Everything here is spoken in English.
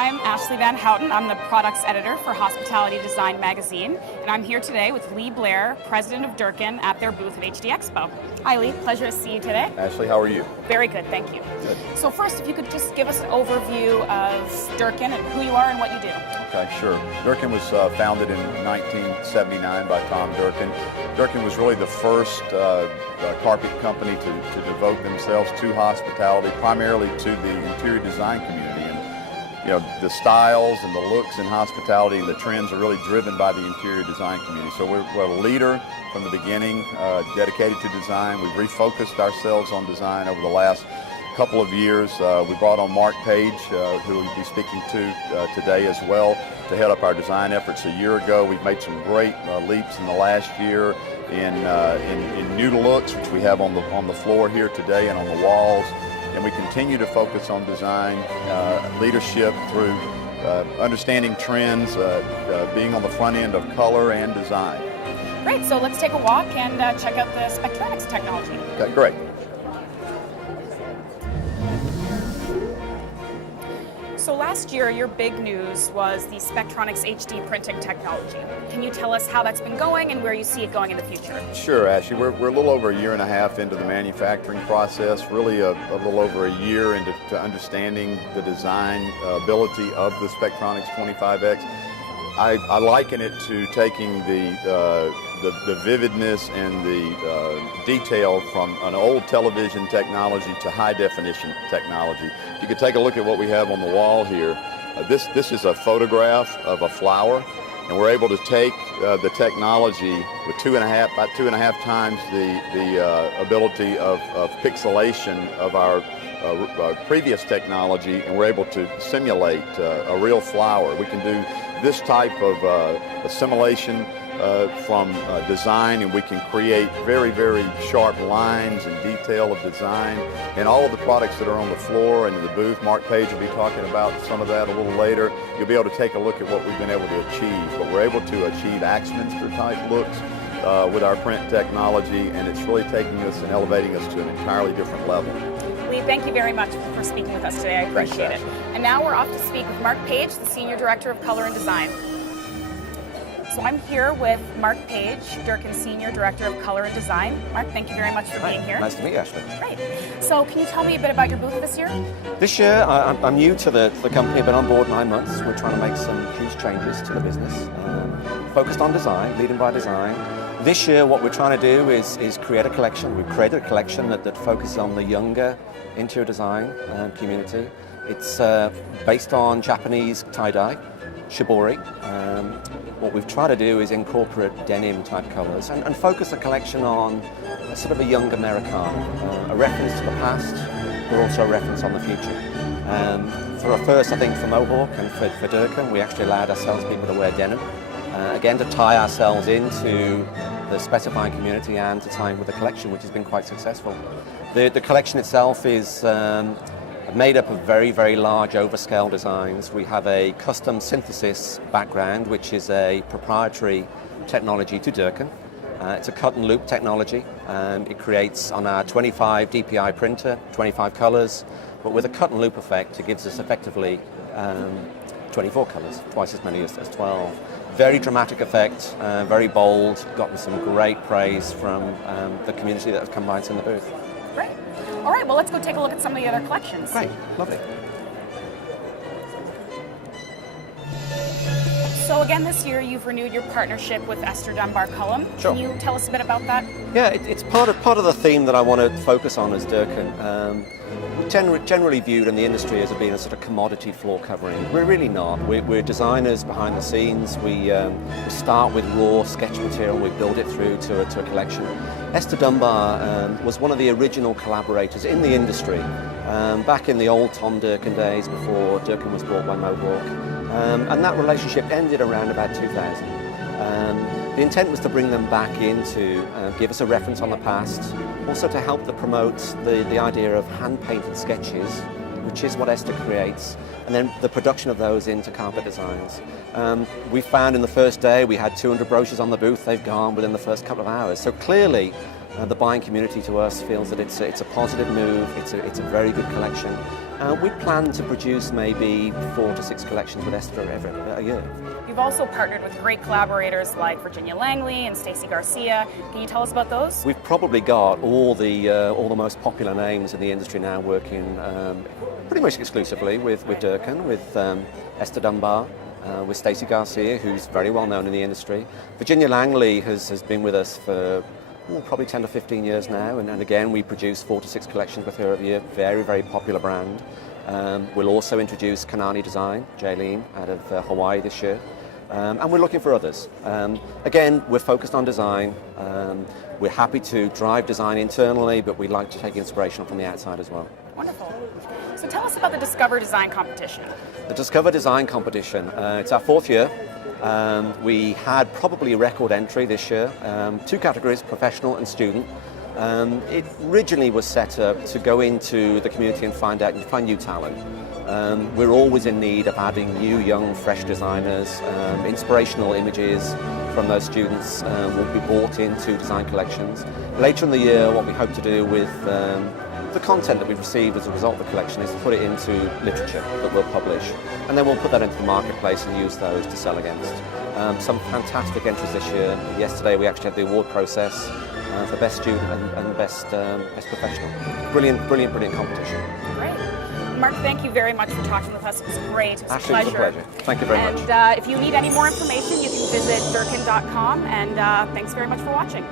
I'm Ashley Van Houten. I'm the products editor for Hospitality Design magazine, and I'm here today with Lee Blair, president of Durkan, at their booth at HDExpo. Hi Lee, pleasure to see you today. Ashley, how are you? Very good, thank you. Good. So first, if you could just give us an overview of Durkan and who you are and what you do. Okay, sure. Durkan was founded in 1979 by Tom Durkan. Durkan was really the first carpet company to devote themselves to hospitality, primarily to the interior design community. And the styles and the looks in hospitality and the trends are really driven by the interior design community. So we're a leader from the beginning, dedicated to design. We've refocused ourselves on design over the last couple of years. We brought on Mark Page, who we'll be speaking to today as well, to head up our design efforts a year ago. We've made some great leaps in the last year in new looks, which we have on the floor here today and on the walls. And we continue to focus on design leadership through understanding trends, being on the front end of color and design. Great, so let's take a walk and check out the Spectronics technology. Okay, great. So last year, your big news was the Spectronics HD printing technology. Can you tell us how that's been going and where you see it going in the future? Sure, Ashley. We're a little over a year and a half into the manufacturing process, really a little over a year into understanding the design ability of the Spectronics 25X. I liken it to taking the vividness and the detail from an old television technology to high definition technology. You could take a look at what we have on the wall here. This is a photograph of a flower, and we're able to take the technology with about two and a half times the ability of pixelation of our previous technology, and we're able to simulate a real flower. We can do this type of assimilation from design, and we can create very, very sharp lines and detail of design. And all of the products that are on the floor and in the booth, Mark Page will be talking about some of that a little later. You'll be able to take a look at what we've been able to achieve. But we're able to achieve Axminster type looks with our print technology, and it's really taking us and elevating us to an entirely different level. Lee, thank you very much for speaking with us today. I appreciate it. And now we're off to speak with Mark Page, the Senior Director of Color and Design. So I'm here with Mark Page, Durkan's Senior Director of Color and Design. Mark, thank you very much for being here. Nice to meet you, Ashley. Great. So can you tell me a bit about your booth this year? This year, I'm new to the company. I've been on board 9 months. We're trying to make some huge changes to the business. Focused on design, leading by design. This year, what we're trying to do is create a collection. We've created a collection that focuses on the younger interior design community. It's based on Japanese tie-dye, shibori. What we've tried to do is incorporate denim type colors and focus the collection on a sort of a young Americana, a reference to the past, but also a reference on the future. For a first, I think, for Mohawk and for Durkan, we actually allowed ourselves people to wear denim. Again, to tie ourselves into the specifying community and to tie in with the collection, which has been quite successful. The collection itself is made up of very, very large overscale designs. We have a custom synthesis background, which is a proprietary technology to Durkan. It's a cut and loop technology, and it creates on our 25 DPI printer, 25 colors, but with a cut and loop effect, it gives us effectively 24 colors, twice as many as 12. Very dramatic effect, very bold, gotten some great praise from the community that have come by and seen the booth. Great. All right, well, let's go take a look at some of the other collections. Great, lovely. So again, this year you've renewed your partnership with Esther Dunbar Cullum. Sure. Can you tell us a bit about that? Yeah, it's part of the theme that I want to focus on as Durkan. Generally viewed in the industry as being a sort of commodity floor covering. We're really not. We're designers behind the scenes. We start with raw sketch material, we build it through to a collection. Esther Dunbar was one of the original collaborators in the industry back in the old Tom Durkan days before Durkan was bought by Mohawk. And that relationship ended around about 2000. The intent was to bring them back in to give us a reference on the past, also to help to promote the idea of hand-painted sketches, which is what Esther creates, and then the production of those into carpet designs. We found in the first day we had 200 brochures on the booth. They've gone within the first couple of hours. So clearly The buying community to us feels that it's a positive move, it's a very good collection. We plan to produce maybe 4 to 6 collections with Esther every a year. You've also partnered with great collaborators like Virginia Langley and Stacey Garcia. Can you tell us about those? We've probably got all the most popular names in the industry now working pretty much exclusively with Durkan, with Esther Dunbar, with Stacey Garcia, who's very well known in the industry. Virginia Langley has been with us for probably 10 to 15 years now, and again we produce 4 to 6 collections with her every year. Very, very popular brand. We'll also introduce Kanani Design, Jaylene, out of Hawaii this year. And we're looking for others. Again, we're focused on design. We're happy to drive design internally, but we like to take inspiration from the outside as well. Wonderful. So tell us about the Discover Design Competition. The Discover Design Competition, it's our 4th year. We had probably a record entry this year, 2 categories, professional and student. It originally was set up to go into the community and find new talent. We're always in need of adding new, young, fresh designers. Inspirational images from those students will be brought into design collections. Later in the year, what we hope to do with the content that we've received as a result of the collection is to put it into literature that we'll publish, and then we'll put that into the marketplace and use those to sell against. Some fantastic entries this year. Yesterday we actually had the award process for Best Student and Best Professional. Brilliant competition. Great. Mark, thank you very much for talking with us. It was great. It was Actually, a pleasure. It was a pleasure. Thank you very much. And if you need any more information, you can visit Durkan.com, and thanks very much for watching.